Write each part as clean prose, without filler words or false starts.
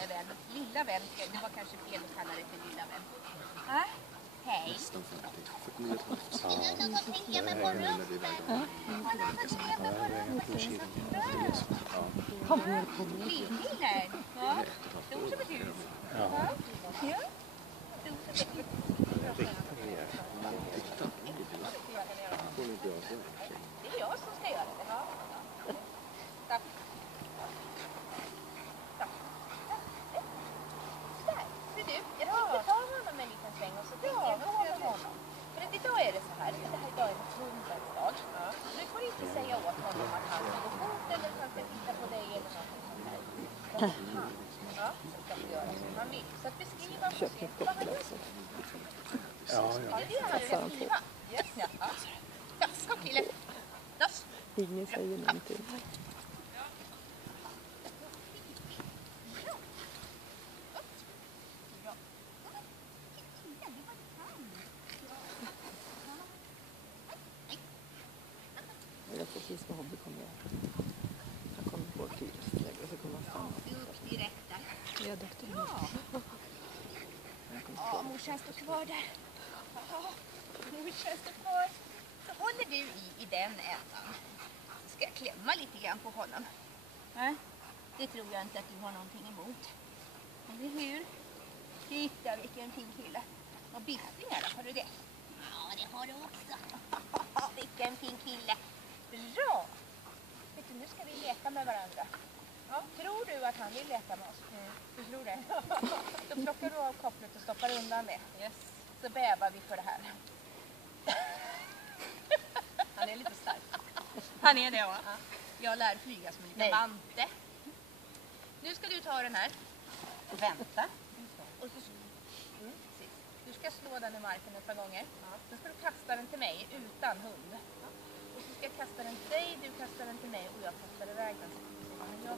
lilla vän. Lilla vän, det var kanske fel att kalla det för lilla vän. Hej. Nästan 49 och ett halvt. Är det något att hänga med morgon? Har något att hänga med morgon? Kom ner på mig. Lillkillen? Ja. Stor som ett hus. Ja. Ja. Stor som ett hus. Det är jag som ska göra det. Ja. Tack. Tack. Där. Ser du? Jag tänkte ta honom en liten sväng och så tänkte jag gå med honom. För att idag är det så här. Det här idag är ett hundens dag. Du får inte säga åt honom att han ska gå fort eller att han ska titta på dig eller något sånt här. Ja, så ska vi göra som han vill. Så att beskriva och se vad han gör. Ja, det är det han ska skriva. Ja. Ja, kom killen. Loss. Ingen säger någonting. Jag får precis vad hobby kommer jag. Jag kommer på ett hyresläge och så kommer jag stanna. Duktig rätta. Jag är duktig. Ja, morsan står kvar där. Ja, morsan står kvar. Så håller du i den ändan. Så ska jag klämma lite grann på honom. Nej, det tror jag inte att du har någonting emot. Eller hur? Titta vilken fin kille. Och biffningar då, har du det? Ja, det har du också. Vilken fin kille. Bra! Vet du, nu ska vi leka med varandra. Ja, tror du att han vill leka med oss? Du tror det? Då plockar du av kopplet och stoppar undan det. Yes. Så bävar vi för det här. Han är lite stark. Han är det, va? Ja. Jag lär flyga som en liten vante. Nu ska du ta den här. Och vänta. Och så, du ska slå den i marken ett par gånger. Ja. Sen ska du kasta den till mig utan hund. Ja. Och så ska jag kasta den till dig, du kastar den till mig och jag kastar iväg den. Ja.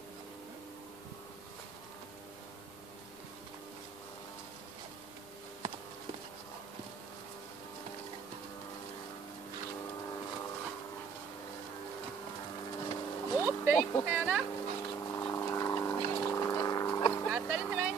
Och böj på knäna. Kasta den till mig.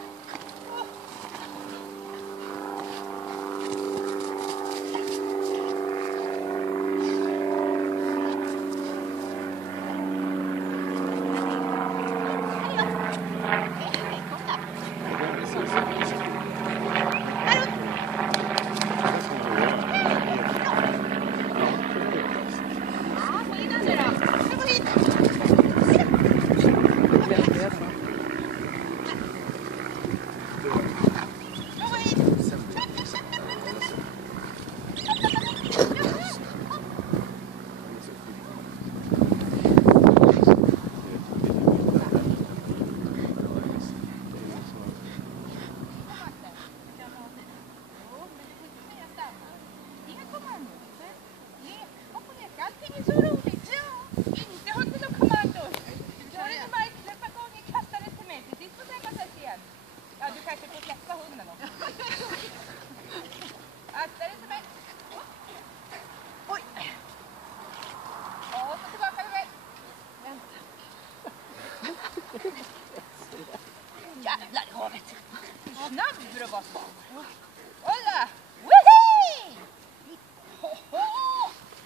Jävlar i havet. Snabb för att vara svag. Kolla! Woohoo!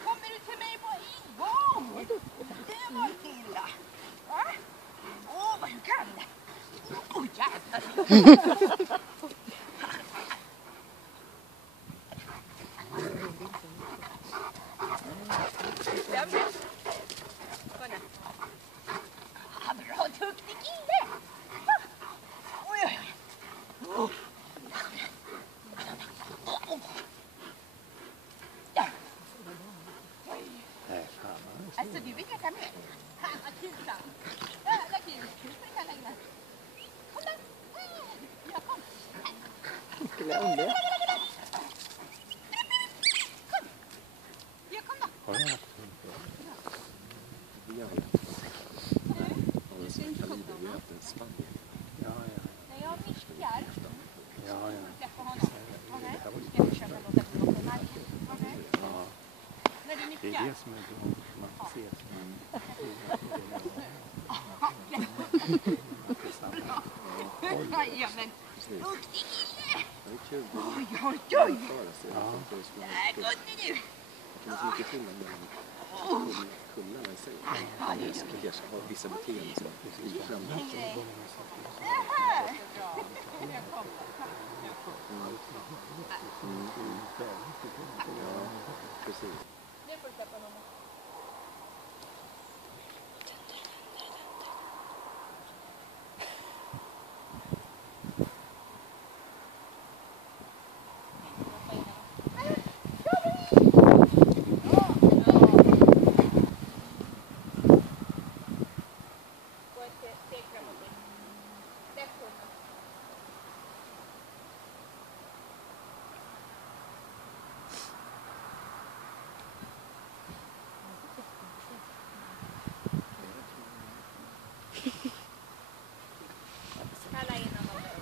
Kommer du till mig på en gång? Det var inte illa. Åh, vad du kan. Åh, jävlar. Bra, duktig kille. Oj, oj, oj. Alltså, du vill leka med. Här, vad kul. Jävla kul. Nu ska vi kalla in. Kom där. Ja, kom. Skulle jag undra? Kom. Ja, kom då. Du ser inte komma. När jag viskar så får du släppa honom. Okej? Ska jag försöka låta dig vara på marken. Okej? När du nickar. Det är det som är bra. Man får se. Bra. Ja, men Precis. duktig kille! Det är kul. Oj, oj, Det är oj! för sig. Där kunde du! Det kan vara så mycket skillnad mellan kullarna i sig. Kanske har vissa beteenden som är främmande. Här! Ja, precis. Nu får du släppa honom. Gå ett steg framåt. Släpp hunden. Kalla innan man dör.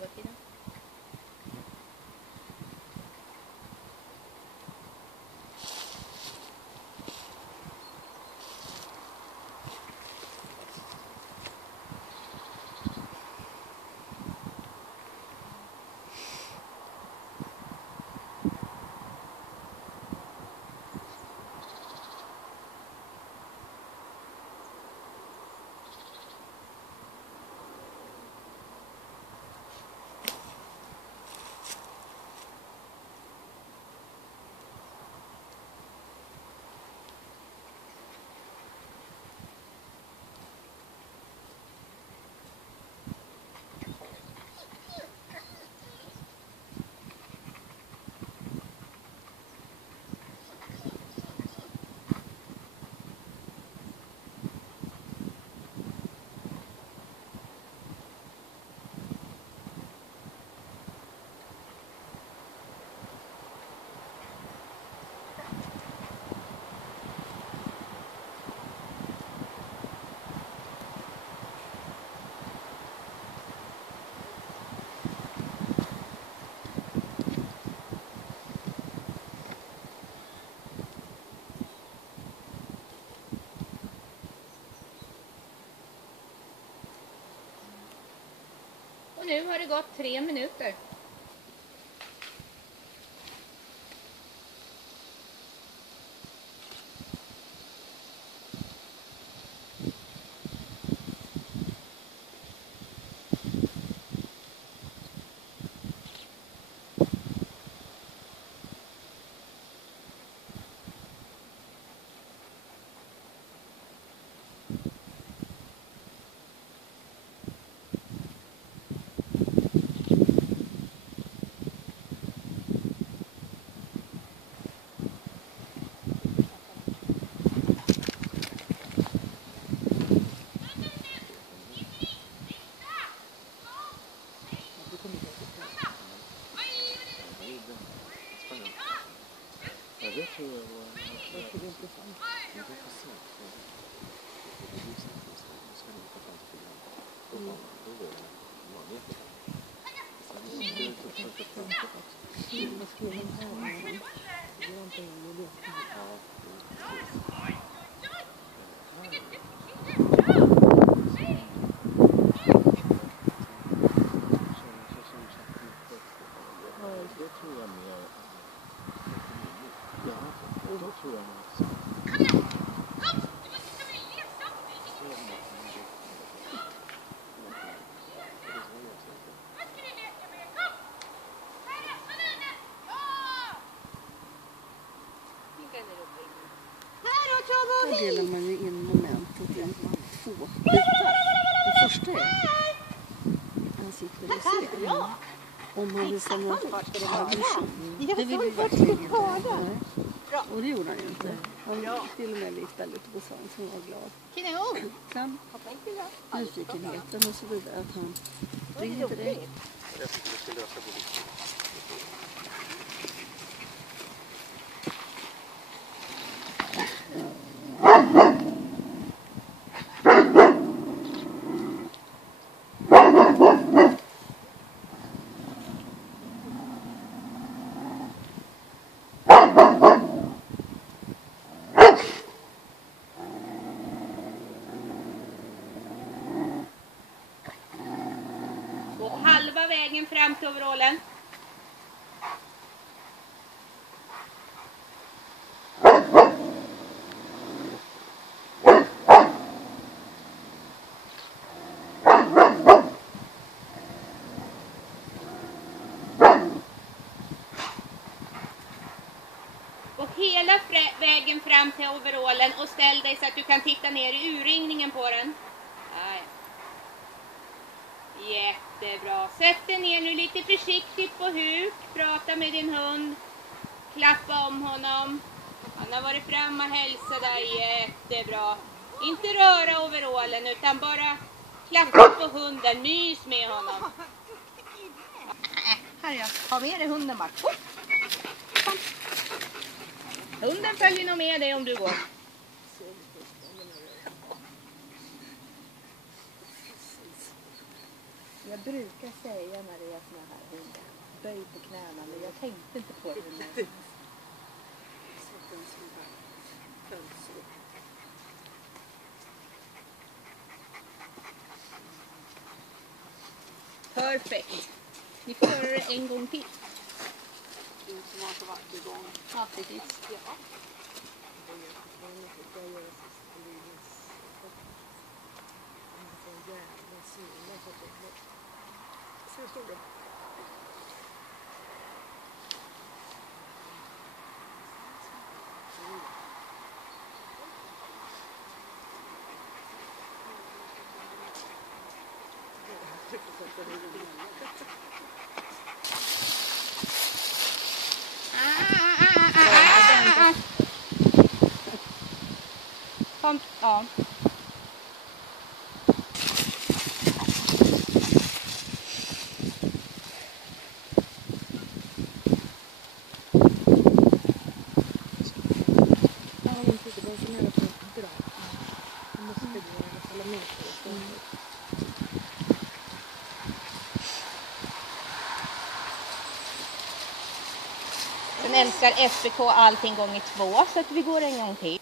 Vad fina. Och nu har det gått 3 minuter. Ja, det tror jag var intressant. delar man ju in momentet i 2 bitar. Det första är han sitter och ser. Om han vill ställa någon aggression. Det vill vi verkligen inte. Och det gjorde han ju inte. Han till och med liftade lite på sånt som var glad. Sen nyfikenheten och så vidare. Att han ringer till dig. Jag tycker vi ska lösa det. Gå halva vägen fram till overallen. Och hela vägen fram till overallen och ställ dig så att du kan titta ner i urringningen på den. Aj. Jättebra. Sätt dig ner nu lite försiktigt på huk. Prata med din hund. Klappa om honom. Han har varit fram och hälsat dig. Jättebra. Inte röra overallen utan bara klappa på hunden. Mys med honom. Här är jag. Ha med dig hunden bara. Kom. Hunden följer nog med dig om du går. Jag brukar säga när det är såna här hundar, böj på knäna, men jag tänkte inte på det. Perfekt. Vi får göra det en gång till. Som har så varit igång. Ja, precis. Ja. Kom, ja. Sen älskar SPK allting gånger 2 så att vi går en gång till.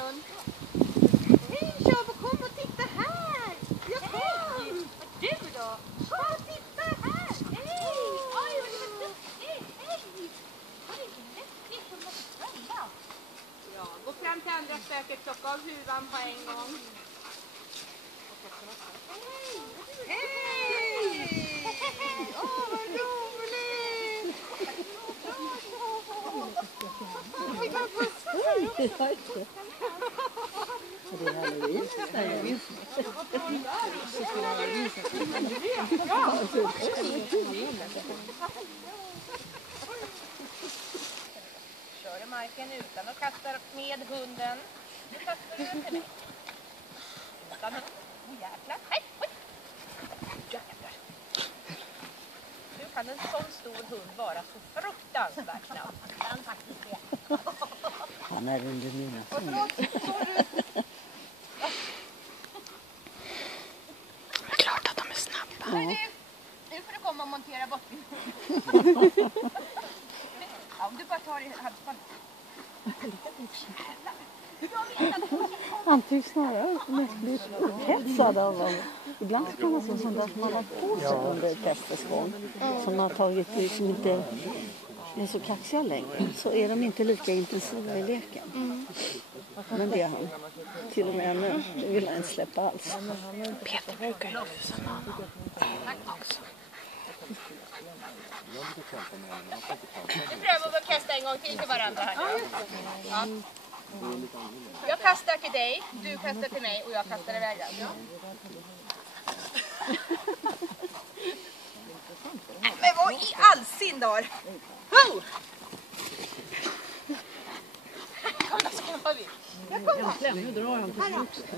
hund. Hej Tjabo, kom och titta här. Jag kom. Du då? Kom och titta här. Hej. Oj, vad du var duktig. Hej. Vad är det läskigt? Hon måste svänga. Ja, gå fram till andra spöket, plocka av huvan på en gång. Hej. Hej. Åh, vad roligt. Oj, vad pussar. Det är halloween. Kör i marken utan att kasta med hunden. Nu kastar du den till mig. Utan hunden. Åh jäklar. Hej, oj. Jäklar. Hur kan en sån stor hund vara så fruktansvärt snabb? Den faktiskt är. Han är under mina Förlåt, sorry. Det är klart att de är snabba. Hörru, nu får du komma och montera bort min hund. Ja, om du bara tar i halsbandet. Han tycks snarare mest bli upphetsad av dem. Ibland kan man se sånt där som man har på sig under testets gång. Som har tagit liksom inte är så kaxiga längre. Så är de inte lika intensiva i leken. Men det är han. Till och med nu. Det vill han inte släppa alls. Peter brukar ju rusa någon också. Nu prövar vi att kasta en gång till varandra här nu. Ja. Jag kastar till dig, du kastar till mig och jag kastar iväg den. Men vad i all sin dar? Ho! Kom då, så kommer vi. Nu drar han på slutet.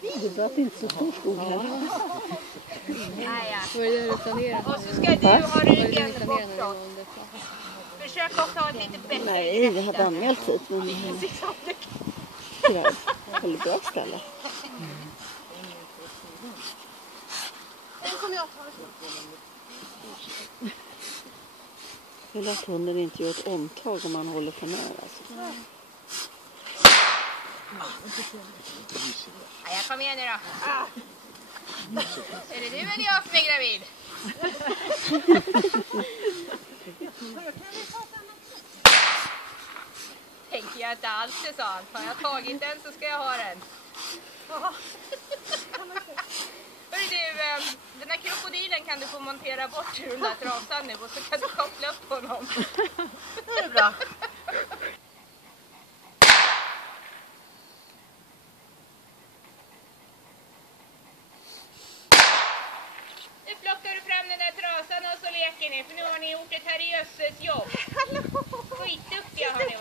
Det är bra att det inte är så stor skog här. Vad är det du planerar? Och så ska du ha ryggen bortåt. Försök att ta ett lite bättre Nej, jag hade anmält hit. Men det är väldigt bra ställe. Den kommer jag ta. Jag vill att hunden inte gör ett omtag om man håller för nära. Alltså. Ja, kom igen nu då. Är det du eller jag som är gravid? Tänker jag inte alls det, sa han. Har jag tagit den så ska jag ha den. Hörru du, den här krokodilen kan du få montera bort ur den där trasan nu och så kan du koppla upp honom. Det är bra. Nu plockar du fram den där trasan och så leker ni, för nu har ni gjort ett herrejösses jobb. Skitduktiga har ni varit.